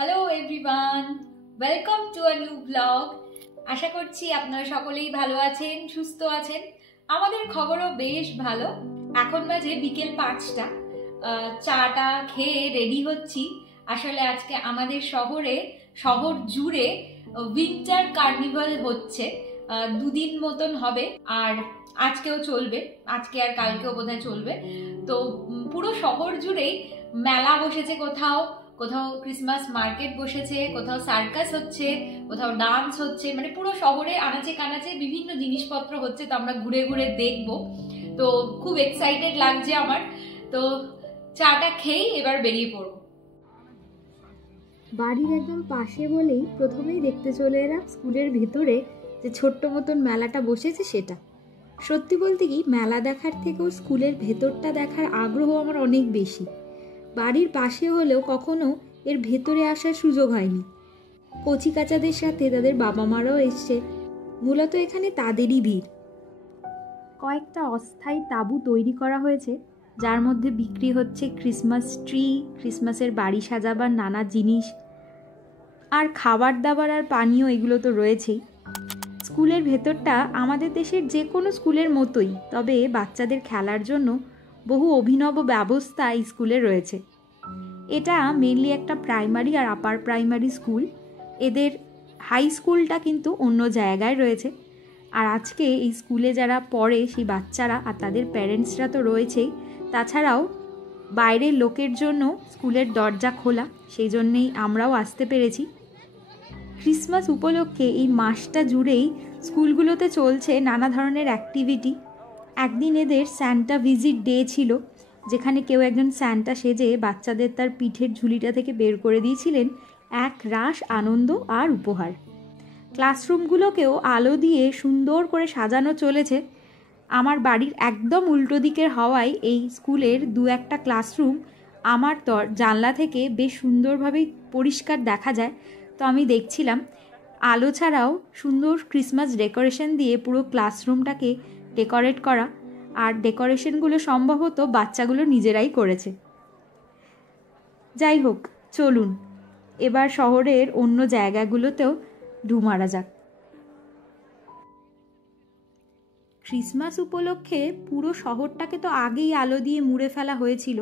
Hello everyone, welcome to a new blog. আশা করছি আপনারা সকলেই ভালো আছেন, সুস্থ আছেন। আমাদের খবরও বেশ ভালো। এখন বাজে বিকেল 5টা। চাটা খেয়ে রেডি হচ্ছি। আসলে আজকে আমাদের শহর জুড়ে উইন্টার কার্নিভাল হচ্ছে। 2 দিন মতন হবে, আর আজকেও চলবে, আজকে আর কালকেও বোধহয় চলবে। তো পুরো শহর জুড়েই মেলা বসেছে, কোথাও কোথাও ক্রিসমাস মার্কেট বসেছে, কোথাও সার্কাস হচ্ছে, কোথাও ডান্স হচ্ছে, মানে পুরো শহরে আনাচে কানাচে বিভিন্ন জিনিসপত্র হচ্ছে। তো আমরা ঘুরে ঘুরে দেখবো। তো খুব এক্সাইটেড লাগছে আমার। তো চাটা খেয়েই এবার বেরিয়ে পড়বো। বাড়ির একদম পাশে বলেই প্রথমেই দেখতে চলে এলাম স্কুলের ভেতরে যে ছোট্ট মতন মেলাটা বসেছে সেটা। সত্যি বলতে কি, মেলা দেখার থেকেও স্কুলের ভেতরটা দেখার আগ্রহ আমার অনেক বেশি। বাড়ির পাশে হলেও কখনো এর ভেতরে আসার সুযোগ হয়নি। কচিকাচাদের সাথে তাদের বাবা মারাও এসছে, মূলত এখানে তাদেরই ভিড়। কয়েকটা অস্থায়ী তাঁবু তৈরি করা হয়েছে, যার মধ্যে বিক্রি হচ্ছে ক্রিসমাস ট্রি, ক্রিসমাসের বাড়ি সাজাবার নানা জিনিস, আর খাবার দাবার আর পানীয়, এগুলো তো রয়েছেই। স্কুলের ভেতরটা আমাদের দেশের যে কোনো স্কুলের মতোই, তবে বাচ্চাদের খেলার জন্য বহু অভিনব ব্যবস্থা এই স্কুলে রয়েছে। এটা মেনলি একটা প্রাইমারি আর আপার প্রাইমারি স্কুল। এদের হাই স্কুলটা কিন্তু অন্য জায়গায় রয়েছে। আর আজকে এই স্কুলে যারা পড়ে সেই বাচ্চারা আর তাদের প্যারেন্টসরা তো রয়েছেই, তাছাড়াও বাইরের লোকের জন্য স্কুলের দরজা খোলা, সেই জন্যেই আমরাও আসতে পেরেছি। ক্রিসমাস উপলক্ষে এই মাসটা জুড়েই স্কুলগুলোতে চলছে নানা ধরনের অ্যাক্টিভিটি। একদিন এদের স্যান্টা ভিজিট ডে ছিল, যেখানে কেউ একজন স্যান্টা সেজে বাচ্চাদের তার পিঠের ঝুলিটা থেকে বের করে দিয়েছিলেন এক রাশ আনন্দ আর উপহার। ক্লাসরুমগুলোকেও আলো দিয়ে সুন্দর করে সাজানো চলেছে। আমার বাড়ির একদম উল্টো দিকের হওয়ায় এই স্কুলের 2-1টা ক্লাসরুম আমার জানলা থেকে বেশ সুন্দরভাবেই পরিষ্কার দেখা যায়। তো আমি দেখছিলাম আলো ছাড়াও সুন্দর ক্রিসমাস ডেকোরেশন দিয়ে পুরো ক্লাসরুমটাকে ডেকোরেট করা, আর ডেকোরেশনগুলো সম্ভবত বাচ্চাগুলো নিজেরাই করেছে। যাই হোক, চলুন এবার শহরের অন্য জায়গাগুলোতেও ঢু মারা যাক। ক্রিসমাস উপলক্ষে পুরো শহরটাকে তো আগেই আলো দিয়ে মুড়ে ফেলা হয়েছিল।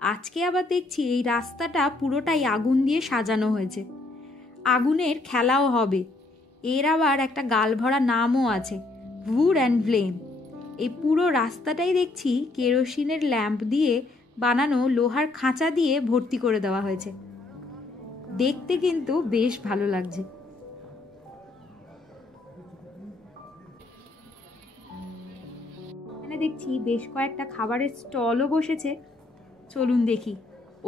আজকে আবার দেখছি এই রাস্তাটা পুরোটাই আগুন দিয়ে সাজানো হয়েছে। আগুনের খেলাও হবে। এর আবার একটা গালভরা নামও আছে, উড অ্যান্ড ফ্লেম। এই পুরো রাস্তাটাই দেখছি কেরোসিনের ল্যাম্প দিয়ে বানানো লোহার খাঁচা দিয়ে ভর্তি করে দেওয়া হয়েছে। দেখতে কিন্তু বেশ ভালো লাগছে। এখানে দেখছি বেশ কয়েকটা খাবারের স্টলও বসেছে। চলুন দেখি,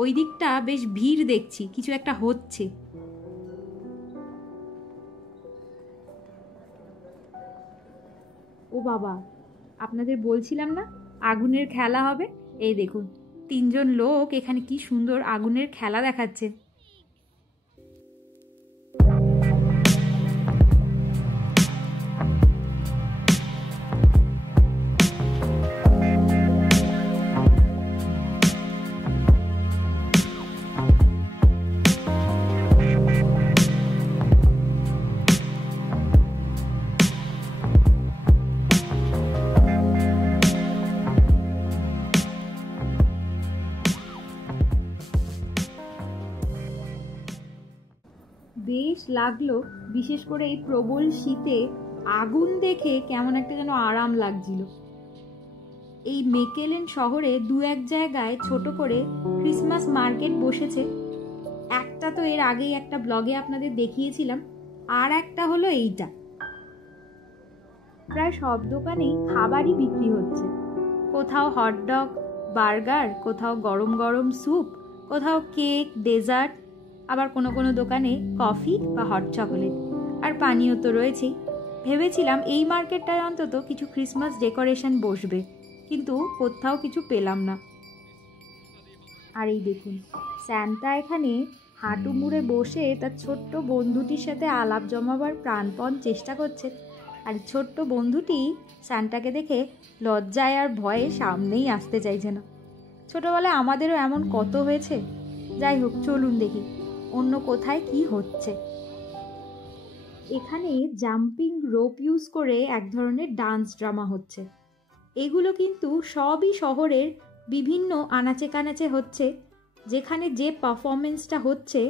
ওই দিকটা বেশ ভিড় দেখছি, কিছু একটা হচ্ছে। ও বাবা, আপনাদের বলছিলাম না আগুনের খেলা হবে? এই দেখুন, 3জন লোক এখানে কি সুন্দর আগুনের খেলা দেখাচ্ছে। বেশ লাগলো, বিশেষ করে এই প্রবল শীতে আগুন দেখে কেমন একটা যেন আরাম লাগছিল। এই মেকেলেন শহরে 2-1 জায়গায় ছোট করে ক্রিসমাস মার্কেট বসেছে। একটা তো এর আগেই একটা ব্লগে আপনাদের দেখিয়েছিলাম, আর একটা হলো এইটা। প্রায় সব দোকানেই খাবারই বিক্রি হচ্ছে। কোথাও হটডগ, বার্গার, কোথাও গরম গরম স্যুপ, কোথাও কেক, ডেজার্ট, আবার কোনো কোনো দোকানে কফি বা হট চকোলেট, আর পানীয় তো রয়েছেই। ভেবেছিলাম এই মার্কেটটায় অন্তত কিছু ক্রিসমাস ডেকোরেশন বসবে, কিন্তু কোথাও কিছু পেলাম না। আর এই দেখুন, স্যান্টা এখানে হাঁটু মুড়ে বসে তার ছোট্ট বন্ধুটির সাথে আলাপ জমাবার প্রাণপণ চেষ্টা করছে। আর ছোট্ট বন্ধুটি স্যান্টাকে দেখে লজ্জায় আর ভয়ে সামনেই আসতে চাইছে না। ছোটবেলায় আমাদেরও এমন কত হয়েছে। যাই হোক, চলুন দেখি অন্য কোথায় কি হচ্ছে। এখানে জাম্পিং রোপ ইউজ করে এক ধরনের ডান্স ড্রামা হচ্ছে। এগুলো কিন্তু সবই শহরের বিভিন্ন আনাচে কানাচে হচ্ছে। যেখানে যে পারফরমেন্সটা হচ্ছে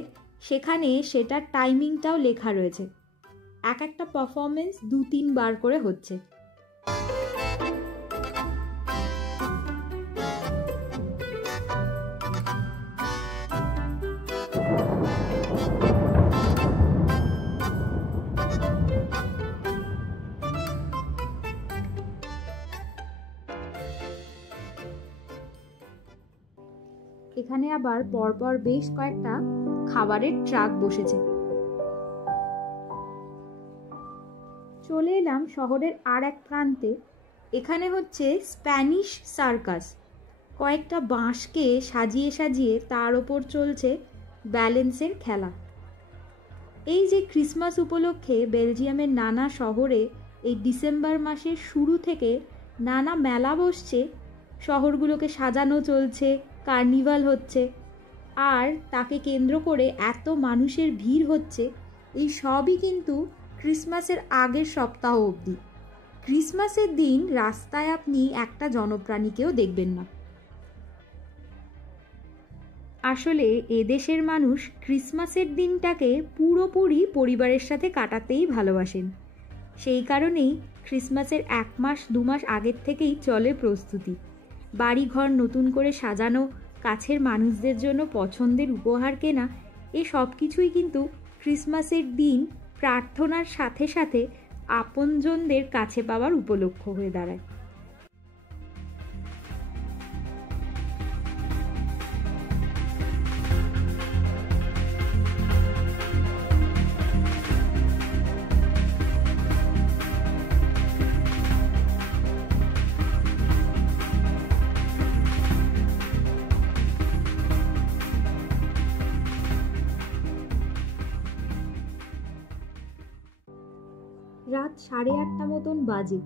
সেখানে সেটার টাইমিংটাও লেখা রয়েছে। এক একটা পারফরমেন্স 2-3 বার করে হচ্ছে। এখানে আবার পরপর বেশ কয়েকটা খাবারের ট্রাক বসেছে। চলে এলাম শহরের আর এক প্রান্তে। এখানে হচ্ছে স্প্যানিশ সার্কাস। কয়েকটা বাঁশকে সাজিয়ে সাজিয়ে তার ওপর চলছে ব্যালেন্সের খেলা। এই যে ক্রিসমাস উপলক্ষে বেলজিয়ামের নানা শহরে এই ডিসেম্বর মাসের শুরু থেকে নানা মেলা বসছে, শহরগুলোকে সাজানো চলছে, কার্নিভাল হচ্ছে, আর তাকে কেন্দ্র করে এত মানুষের ভিড় হচ্ছে। এই সবই কিন্তু ক্রিসমাসের আগের সপ্তাহ অবধি। ক্রিসমাসের দিন রাস্তায় আপনি একটা জনপ্রাণীকেও দেখবেন না। আসলে এদেশের মানুষ ক্রিসমাসের দিনটাকে পুরোপুরি পরিবারের সাথে কাটাতেই ভালোবাসেন। সেই কারণেই ক্রিসমাসের 1 মাস 2 মাস আগের থেকেই চলে প্রস্তুতি। বাড়িঘর নতুন করে সাজানো, কাছের মানুষদের জন্য পছন্দের উপহার কেনা, এ সব কিছুই কিন্তু ক্রিসমাসের দিন প্রার্থনার সাথে সাথে আপনজনদের কাছে পাওয়ার উপলক্ষ হয়ে দাঁড়ায়। রাত 8:30 মতন বাজে।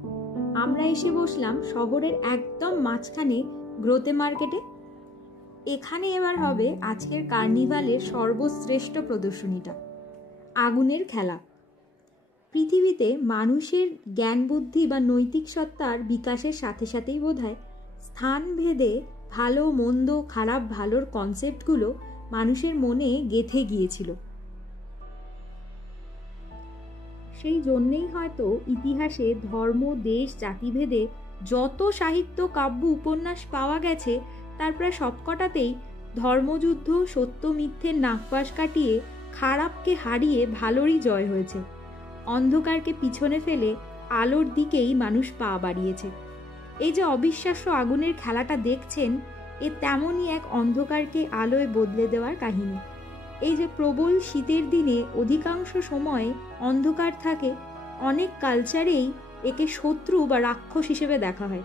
আমরা এসে বসলাম শহরের একদম মাঝখানে গ্রোতে মার্কেটে। এখানে এবার হবে আজকের কার্নিভালের সর্বশ্রেষ্ঠ প্রদর্শনীটা, আগুনের খেলা। পৃথিবীতে মানুষের জ্ঞান বুদ্ধি বা নৈতিক সত্তার বিকাশের সাথে সাথেই বোধহয় স্থানভেদে ভালো মন্দ খারাপ ভালোর কনসেপ্টগুলো মানুষের মনে গেঁথে গিয়েছিল। সেই জন্যেই হয়তো ইতিহাসে ধর্ম দেশ জাতিভেদে যত সাহিত্য কাব্য উপন্যাস পাওয়া গেছে তার প্রায় সবকটাতেই ধর্মযুদ্ধ সত্য মিথ্যের নাগপাশ কাটিয়ে খারাপকে হারিয়ে ভালোরই জয় হয়েছে। অন্ধকারকে পিছনে ফেলে আলোর দিকেই মানুষ পা বাড়িয়েছে। এই যে অবিশ্বাস্য আগুনের খেলাটা দেখছেন, এ তেমনই এক অন্ধকারকে আলোয় বদলে দেওয়ার কাহিনী। এই যে প্রবল শীতের দিনে অধিকাংশ সময় অন্ধকার থাকে, অনেক কালচারেই একে শত্রু বা রাক্ষস হিসেবে দেখা হয়,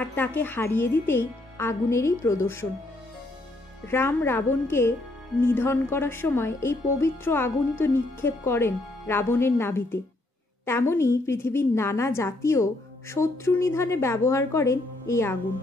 আর তাকে হারিয়ে দিতেই আগুনেরই প্রদর্শন। রাম রাবণকে নিধন করার সময় এই পবিত্র আগুনই তো নিক্ষেপ করেন রাবণের নাভিতে। তেমনি পৃথিবীর নানা জাতীয় শত্রু নিধনে ব্যবহার করেন এই আগুন।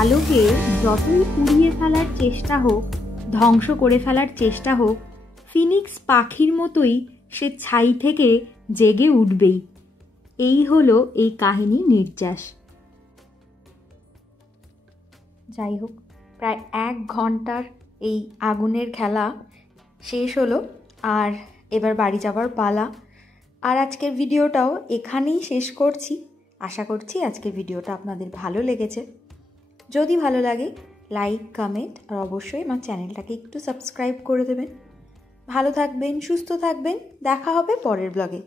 আলোকে যতই পুড়িয়ে ফেলার চেষ্টা হোক, ধ্বংস করে ফেলার চেষ্টা হোক, ফিনিক্স পাখির মতোই সে ছাই থেকে জেগে উঠবেই। এই হলো এই কাহিনী নির্যাস। যাই হোক, প্রায় 1 ঘন্টার এই আগুনের খেলা শেষ হলো, আর এবার বাড়ি যাবার পালা। আর আজকের ভিডিওটাও এখানেই শেষ করছি। আশা করছি আজকের ভিডিওটা আপনাদের ভালো লেগেছে। যদি ভালো লাগে লাইক, কমেন্ট আর অবশ্যই আমার চ্যানেলটাকে একটু সাবস্ক্রাইব করে দেবেন। ভালো থাকবেন, সুস্থ থাকবেন, দেখা হবে পরের ব্লগে।